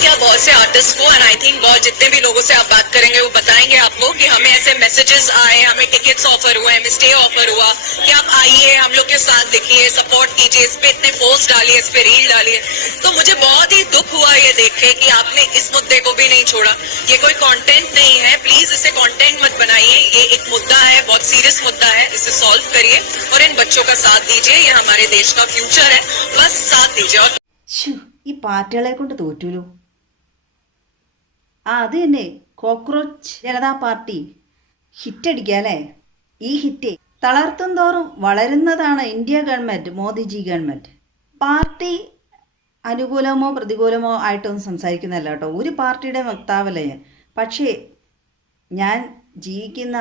क्या बहुत से आर्टिस्ट को एंड आई थिंक बहुत जितने भी लोगों से आप बात करेंगे वो बताएंगे आपको कि हमें ऐसे मैसेजेस आए, हमें टिकट्स ऑफर हुए, हमें स्टे ऑफर हुआ कि आप आइए, हम लोग के साथ दिखिए, सपोर्ट कीजिए, इस पे इतने पोस्ट डालिए, इस पे रील डालिए। तो मुझे बहुत ही दुख हुआ ये देख के कि आपने इस मुद्दे को भी नहीं छोड़ा। ये कोई कंटेंट नहीं है, प्लीज इसे कंटेंट मत बनाइए। ये एक मुद्दा है, बहुत सीरियस मुद्दा है, इसे सॉल्व करिए और इन बच्चों का साथ दीजिए। ये हमारे देश का फ्यूचर है, बस साथ दीजिए। और ഈ പാർട്ടികളെ കൊണ്ട് തോറ്റൂലോ. അത് തന്നെ കോക്രോച്ച് ജനതാ പാർട്ടി ഹിറ്റടിക്കുക അല്ലേ. ഈ ഹിറ്റ് തളർത്തും തോറും വളരുന്നതാണ് India government, Modiji government. Party അനുകൂലമോ പ്രതികൂലമോ ആയിട്ടൊന്നും സംസാരിക്കുന്നതല്ല കേട്ടോ, ഒരു പാർട്ടിയുടെ വക്താവല്ല ഞാൻ. പക്ഷേ ഞാൻ ജീവിക്കുന്ന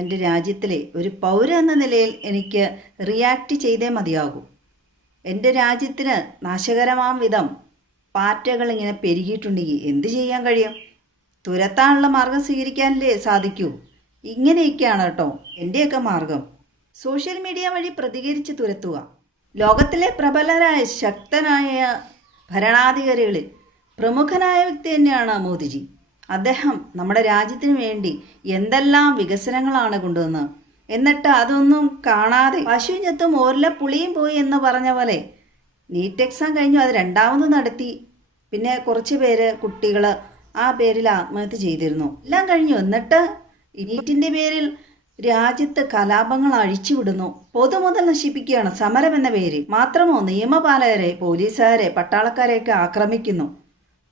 എൻ്റെ രാജ്യത്തിലെ ഒരു പൗര എന്ന നിലയിൽ എനിക്ക് റിയാക്ട് ചെയ്തേ മതിയാകൂ. എൻ്റെ രാജ്യത്തിന് നാശകരമാം വിധം പാറ്റകൾ ഇങ്ങനെ പെരുകിയിട്ടുണ്ടെങ്കിൽ എന്ത് ചെയ്യാൻ കഴിയും? തുരത്താനുള്ള മാർഗം സ്വീകരിക്കാനല്ലേ സാധിക്കൂ. ഇങ്ങനെയൊക്കെയാണ് കേട്ടോ എൻ്റെയൊക്കെ മാർഗം. സോഷ്യൽ മീഡിയ വഴി പ്രതികരിച്ച് തുരത്തുക. ലോകത്തിലെ പ്രബലരായ ശക്തനായ ഭരണാധികാരികളിൽ പ്രമുഖനായ വ്യക്തി തന്നെയാണ് മോദിജി. അദ്ദേഹം നമ്മുടെ രാജ്യത്തിന് വേണ്ടി എന്തെല്ലാം വികസനങ്ങളാണ് കൊണ്ടുവന്നത്. എന്നിട്ട് അതൊന്നും കാണാതെ പശുവും ചത്തും ഓരിലെ പുളിയും പോയി എന്ന് പറഞ്ഞ പോലെ നീറ്റ് എക്സാം കഴിഞ്ഞു, അത് രണ്ടാമത് നടത്തി. പിന്നെ കുറച്ച് പേര് കുട്ടികൾ ആ പേരിൽ ആത്മഹത്യ ചെയ്തിരുന്നു. എല്ലാം കഴിഞ്ഞു. എന്നിട്ട് നീറ്റിൻ്റെ പേരിൽ രാജ്യത്ത് കലാപങ്ങൾ അഴിച്ചുവിടുന്നു, പൊതുമുതൽ നശിപ്പിക്കുകയാണ് സമരം എന്ന പേരിൽ. മാത്രമോ നിയമപാലകരെ, പോലീസുകാരെ, പട്ടാളക്കാരെയൊക്കെ ആക്രമിക്കുന്നു.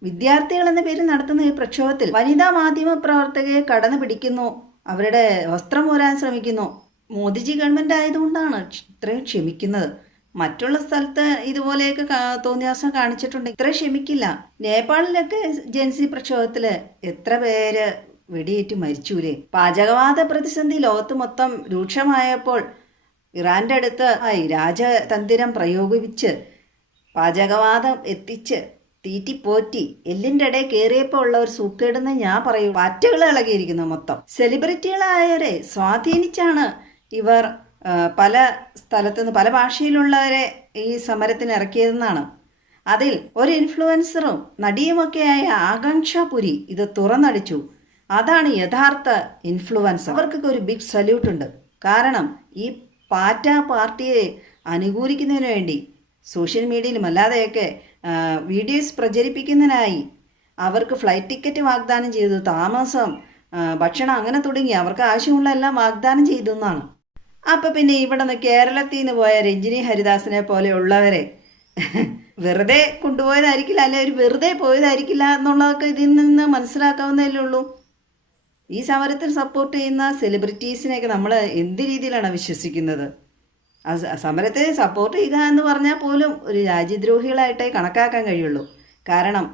വിദ്യാർത്ഥികൾ എന്ന പേരിൽ നടത്തുന്ന ഈ പ്രക്ഷോഭത്തിൽ വനിതാ മാധ്യമ പ്രവർത്തകരെ കടന്നു പിടിക്കുന്നു, അവരുടെ വസ്ത്രം ഊരാൻ ശ്രമിക്കുന്നു. മോദിജി ഗവൺമെൻറ് ആയതുകൊണ്ടാണ് ഇത്രയും ക്ഷമിക്കുന്നത്. മറ്റുള്ള സ്ഥലത്ത് ഇതുപോലെയൊക്കെ തോന്നിയാസം കാണിച്ചിട്ടുണ്ടെങ്കിൽ ഇത്ര ക്ഷമിക്കില്ല. നേപ്പാളിലൊക്കെ ജൻസി പ്രക്ഷോഭത്തിൽ എത്ര പേര് വെടിയേറ്റ് മരിച്ചൂലേ. പാചകവാത പ്രതിസന്ധി ലോകത്ത് മൊത്തം രൂക്ഷമായപ്പോൾ ഇറാൻ്റെ അടുത്ത് രാജതന്ത്രം പ്രയോഗിച്ച് പാചകവാതം എത്തിച്ച് തീറ്റിപ്പോറ്റി എല്ലിൻ്റെ ഇടയിൽ കയറിയപ്പോൾ ഉള്ള ഒരു സൂക്കേടെന്ന് ഞാൻ പറയൂ. പാറ്റകൾ ഇളകിയിരിക്കുന്നു മൊത്തം. സെലിബ്രിറ്റികളായവരെ സ്വാധീനിച്ചാണ് ഇവർ പല സ്ഥലത്തുനിന്ന് പല ഭാഷയിലുള്ളവരെ ഈ സമരത്തിന് ഇറക്കിയതെന്നാണ്. അതിൽ ഒരു ഇൻഫ്ലുവൻസറും നടിയുമൊക്കെയായ ആകാംക്ഷ പുരി ഇത് തുറന്നടിച്ചു. അതാണ് യഥാർത്ഥ ഇൻഫ്ലുവൻസർ. അവർക്കൊക്കെ ഒരു ബിഗ് സല്യൂട്ട് ഉണ്ട്. കാരണം ഈ പാറ്റ പാർട്ടിയെ അനുകൂലിക്കുന്നതിന് വേണ്ടി സോഷ്യൽ മീഡിയയിലും അല്ലാതെയൊക്കെ വീഡിയോസ് പ്രചരിപ്പിക്കുന്നതിനായി അവർക്ക് ഫ്ലൈറ്റ് ടിക്കറ്റ് വാഗ്ദാനം ചെയ്തു, താമസം, ഭക്ഷണം, അങ്ങനെ തുടങ്ങി അവർക്ക് ആവശ്യമുള്ള എല്ലാം വാഗ്ദാനം ചെയ്തു എന്നാണ്. അപ്പം പിന്നെ ഇവിടെ നിന്ന് കേരളത്തിൽ നിന്ന് പോയ രഞ്ജിനി ഹരിദാസിനെ പോലെയുള്ളവരെ വെറുതെ കൊണ്ടുപോയതായിരിക്കില്ല, അല്ലെ ഒരു വെറുതെ പോയതായിരിക്കില്ല എന്നുള്ളതൊക്കെ ഇതിൽ നിന്ന് മനസ്സിലാക്കാവുന്നതല്ലേ ഉള്ളൂ. ഈ സമരത്തിൽ സപ്പോർട്ട് ചെയ്യുന്ന സെലിബ്രിറ്റീസിനെയൊക്കെ നമ്മൾ എന്ത് രീതിയിലാണ് വിശ്വസിക്കുന്നത്? സമരത്തെ സപ്പോർട്ട് ചെയ്യുക എന്ന് പറഞ്ഞാൽ പോലും ഒരു രാജ്യദ്രോഹികളായിട്ടേ കണക്കാക്കാൻ കഴിയുള്ളൂ. കാരണം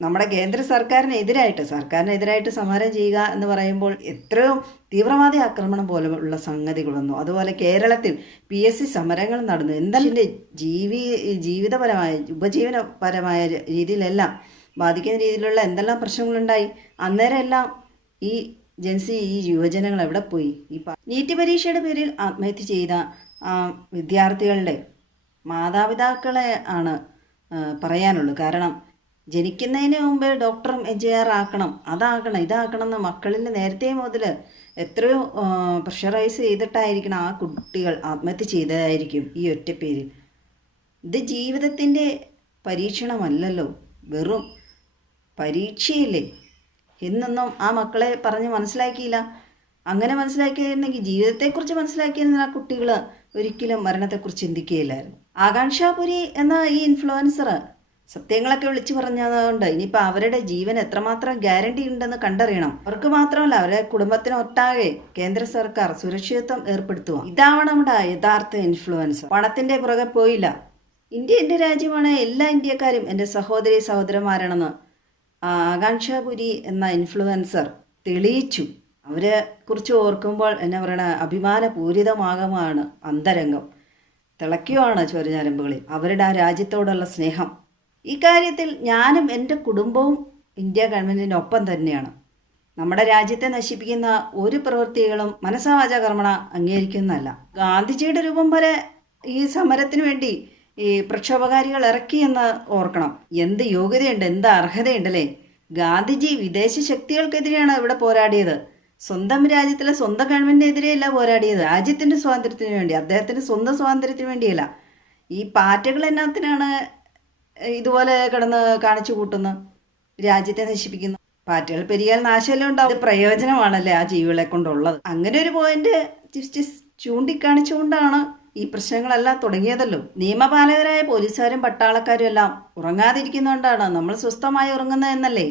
നമ്മുടെ കേന്ദ്ര സർക്കാരിനെതിരായിട്ട് സമരം ചെയ്യുക എന്ന് പറയുമ്പോൾ എത്രയോ തീവ്രവാദി ആക്രമണം പോലെയുള്ള സംഗതികൾ വന്നു. അതുപോലെ കേരളത്തിൽ PSC സമരങ്ങൾ നടന്നു. എന്തായാലും ജീവിതപരമായ ഉപജീവനപരമായ രീതിയിലെല്ലാം ബാധിക്കുന്ന രീതിയിലുള്ള എന്തെല്ലാം പ്രശ്നങ്ങളുണ്ടായി. അന്നേരം എല്ലാം ഈ യുവജനങ്ങൾ എവിടെ പോയി? ഈ നീറ്റ് പരീക്ഷയുടെ പേരിൽ ആത്മഹത്യ ചെയ്ത വിദ്യാർത്ഥികളുടെ മാതാപിതാക്കളെ ആണ് പറയാനുള്ളൂ. കാരണം ജനിക്കുന്നതിന് മുമ്പേ ഡോക്ടറും എഞ്ചിനീയർ ആക്കണം, അതാക്കണം, ഇതാക്കണം എന്ന് മക്കളിൽ നേരത്തെ മുതൽ എത്രയോ പ്രഷറൈസ് ചെയ്തിട്ടായിരിക്കണം ആ കുട്ടികൾ ആത്മഹത്യ ചെയ്തതായിരിക്കും ഈ ഒറ്റ പേരിൽ. ഇത് ജീവിതത്തിൻ്റെ പരീക്ഷണമല്ലല്ലോ, വെറും പരീക്ഷയില്ലേ എന്നൊന്നും ആ മക്കളെ പറഞ്ഞ് മനസ്സിലാക്കിയില്ല. അങ്ങനെ മനസ്സിലാക്കിയിരുന്നെങ്കിൽ, ജീവിതത്തെക്കുറിച്ച് മനസ്സിലാക്കിയിരുന്ന ആ കുട്ടികൾ ഒരിക്കലും മരണത്തെക്കുറിച്ച് ചിന്തിക്കുകയില്ലായിരുന്നു. ആകാംക്ഷാപുരി എന്ന ഈ ഇൻഫ്ലുവൻസർ സത്യങ്ങളൊക്കെ വിളിച്ചു പറഞ്ഞതുകൊണ്ട് ഇനിയിപ്പോൾ അവരുടെ ജീവൻ എത്രമാത്രം ഗ്യാരണ്ടി ഉണ്ടെന്ന് കണ്ടറിയണം. അവർക്ക് മാത്രമല്ല, അവരുടെ കുടുംബത്തിനൊട്ടാകെ കേന്ദ്ര സർക്കാർ സുരക്ഷിതത്വം ഏർപ്പെടുത്തുക. ഇതാണ് നമ്മുടെ യഥാർത്ഥ ഇൻഫ്ലുവൻസർ. പണത്തിൻ്റെ പുറകെ പോയില്ല. ഇന്ത്യ എൻ്റെ രാജ്യമാണ്, എല്ലാ ഇന്ത്യക്കാരും എൻ്റെ സഹോദരി സഹോദരന്മാരാണെന്ന് ആകാംക്ഷാപുരി എന്ന ഇൻഫ്ലുവൻസർ തെളിയിച്ചു. അവരെ കുറിച്ച് ഓർക്കുമ്പോൾ എന്നാ പറയണ, അഭിമാനപൂരിതമാകമാണ് അന്തരംഗം, തിളയ്ക്കുവാണ് ചോരഞരമ്പുകളിൽ അവരുടെ ആ രാജ്യത്തോടുള്ള സ്നേഹം. ഈ കാര്യത്തിൽ ഞാനും എൻ്റെ കുടുംബവും ഇന്ത്യ ഗവൺമെൻറ്റിൻ്റെ ഒപ്പം തന്നെയാണ്. നമ്മുടെ രാജ്യത്തെ നശിപ്പിക്കുന്ന ഒരു പ്രവൃത്തികളും മനസ്സാവാച കർമ്മണ അംഗീകരിക്കുന്നതല്ല. ഗാന്ധിജിയുടെ രൂപം വരെ ഈ സമരത്തിന് വേണ്ടി ഈ പ്രക്ഷോഭകാരികൾ ഇറക്കിയെന്ന് ഓർക്കണം. എന്ത് യോഗ്യതയുണ്ട്, എന്ത് അർഹതയുണ്ടല്ലേ. ഗാന്ധിജി വിദേശ ശക്തികൾക്കെതിരെയാണ് ഇവിടെ പോരാടിയത്. സ്വന്തം രാജ്യത്തിലെ സ്വന്തം ഗവൺമെന്റിനെതിരെയല്ല പോരാടിയത്. രാജ്യത്തിന്റെ സ്വാതന്ത്ര്യത്തിന് വേണ്ടി, അദ്ദേഹത്തിന്റെ സ്വന്തം സ്വാതന്ത്ര്യത്തിന് വേണ്ടിയല്ല. ഈ പാറ്റകൾ എന്നത്തിനാണ് ഇതുപോലെ കിടന്ന് കാണിച്ചു കൂട്ടുന്നു, രാജ്യത്തെ നശിപ്പിക്കുന്നു. പാറ്റകൾ പെരിയാൽ നാശമെല്ലാം ഉണ്ടാവും. ഇത് പ്രയോജനമാണല്ലേ ആ ജീവികളെ കൊണ്ടുള്ളത്. അങ്ങനെ ഒരു പോയിന്റ് ജസ്റ്റിസ് ചൂണ്ടിക്കാണിച്ചുകൊണ്ടാണ് ഈ പ്രശ്നങ്ങളെല്ലാം തുടങ്ങിയതല്ലോ. നിയമപാലകരായ പോലീസുകാരും പട്ടാളക്കാരും എല്ലാം ഉറങ്ങാതിരിക്കുന്നതുകൊണ്ടാണ് നമ്മൾ സ്വസ്ഥമായി ഉറങ്ങുന്നത് എന്നല്ലേ.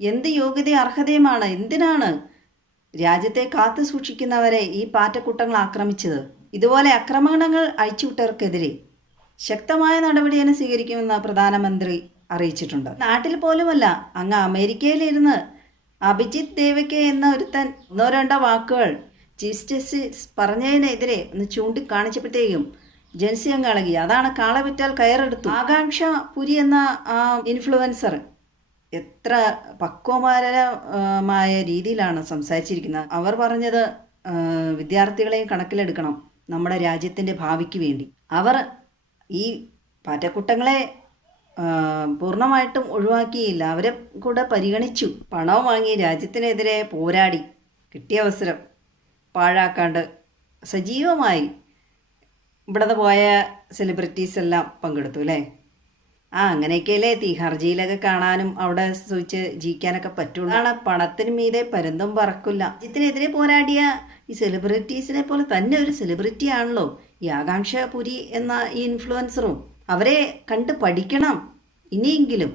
എന്ത് യോഗ്യതയും അർഹതയുമാണ്, എന്തിനാണ് രാജ്യത്തെ കാത്തു സൂക്ഷിക്കുന്നവരെ ഈ പാറ്റക്കൂട്ടങ്ങൾ ആക്രമിച്ചത്? ഇതുപോലെ ആക്രമണങ്ങൾ അഴിച്ചുവിട്ടവർക്കെതിരെ ശക്തമായ നടപടി തന്നെ സ്വീകരിക്കുമെന്ന് പ്രധാനമന്ത്രി അറിയിച്ചിട്ടുണ്ട്. നാട്ടിൽ പോലുമല്ല, അങ്ങ് അമേരിക്കയിലിരുന്ന് അഭിജിത്ത് ദേവക്കെ എന്ന ഒരുത്തൻ ഒന്നോ രണ്ടോ വാക്കുകൾ ചീഫ് ജസ്റ്റിസ് പറഞ്ഞതിനെതിരെ ഒന്ന് ചൂണ്ടിക്കാണിച്ചപ്പോഴത്തേക്കും ജൻസി അങ്ങ് ഇളകി. അതാണ് കാള വിറ്റാൽ കയറെടുത്തു. ആകാംക്ഷ പുരി എന്ന ആ ഇൻഫ്ലുവൻസർ എത്ര പക്വമായ രീതിയിലാണ് സംസാരിച്ചിരിക്കുന്നത്. അവർ പറഞ്ഞത് വിദ്യാർത്ഥികളെയും കണക്കിലെടുക്കണം നമ്മുടെ രാജ്യത്തിൻ്റെ ഭാവിക്ക് വേണ്ടി. അവർ ഈ പാറ്റക്കുട്ടങ്ങളെ പൂർണ്ണമായിട്ടും ഒഴിവാക്കിയില്ല, അവരെ കൂടെ പരിഗണിച്ചു. പണവും വാങ്ങി രാജ്യത്തിനെതിരെ പോരാടി കിട്ടിയ അവസരം പാഴാക്കാണ്ട് സജീവമായി ഇവിടുന്ന് പോയ സെലിബ്രിറ്റീസ് എല്ലാം പങ്കെടുത്തു അല്ലേ. അങ്ങനെയൊക്കെയല്ലേ തീഹാർ ജയിലൊക്കെ കാണാനും അവിടെ സൂചിച്ച് ജീവിക്കാനൊക്കെ പറ്റുള്ളൂ. അതാണ് പണത്തിന് മീതെ പരുന്തും പറക്കില്ല. രാജ്യത്തിനെതിരെ പോരാടിയ ഈ സെലിബ്രിറ്റീസിനെ പോലെ തന്നെ ഒരു സെലിബ്രിറ്റി ആണല്ലോ ഈ ആകാംക്ഷ പുരി എന്ന ഈ ഇൻഫ്ലുവൻസറും. അവരെ കണ്ട് പഠിക്കണം ഇനിയെങ്കിലും.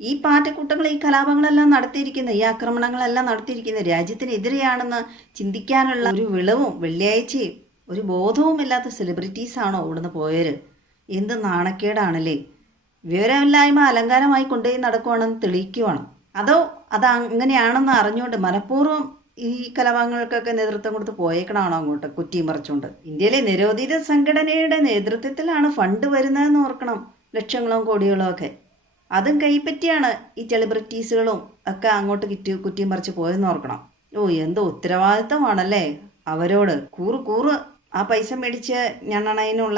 ഈ പാറ്റക്കൂട്ടങ്ങൾ ഈ കലാപങ്ങളെല്ലാം നടത്തിയിരിക്കുന്നത്, ഈ ആക്രമണങ്ങളെല്ലാം നടത്തിയിരിക്കുന്നത് രാജ്യത്തിനെതിരെയാണെന്ന് ചിന്തിക്കാനുള്ള ഒരു വിളവും വെള്ളിയാഴ്ചയും ഒരു ബോധവും ഇല്ലാത്ത സെലിബ്രിറ്റീസാണോ ഇവിടുന്ന് പോയത്? എന്ത് നാണക്കേടാണല്ലേ. വിവരമില്ലായ്മ അലങ്കാരമായി കൊണ്ടുപോയി നടക്കുവാണെന്ന് തെളിയിക്കുവാണ്. അതോ അത് അങ്ങനെയാണെന്ന് അറിഞ്ഞുകൊണ്ട് മനഃപൂർവ്വം ഈ കലാപങ്ങൾക്കൊക്കെ നേതൃത്വം കൊടുത്ത് പോയേക്കണമാണോ അങ്ങോട്ട് കുറ്റിയും പറിച്ചുകൊണ്ട്? ഇന്ത്യയിലെ നിരോധിത സംഘടനയുടെ നേതൃത്വത്തിലാണ് ഫണ്ട് വരുന്നതെന്ന് ഓർക്കണം. ലക്ഷങ്ങളും കോടികളും ഒക്കെ അതും കൈപ്പറ്റിയാണ് ഈ സെലിബ്രിറ്റീസുകളും ഒക്കെ അങ്ങോട്ട് കുറ്റിയും പറിച്ച് പോയെന്ന് ഓർക്കണം. എന്തോ ഉത്തരവാദിത്തമാണല്ലേ അവരോട്. കൂറ് ആ പൈസ മേടിച്ച് ഞണ്ണണതിനുള്ള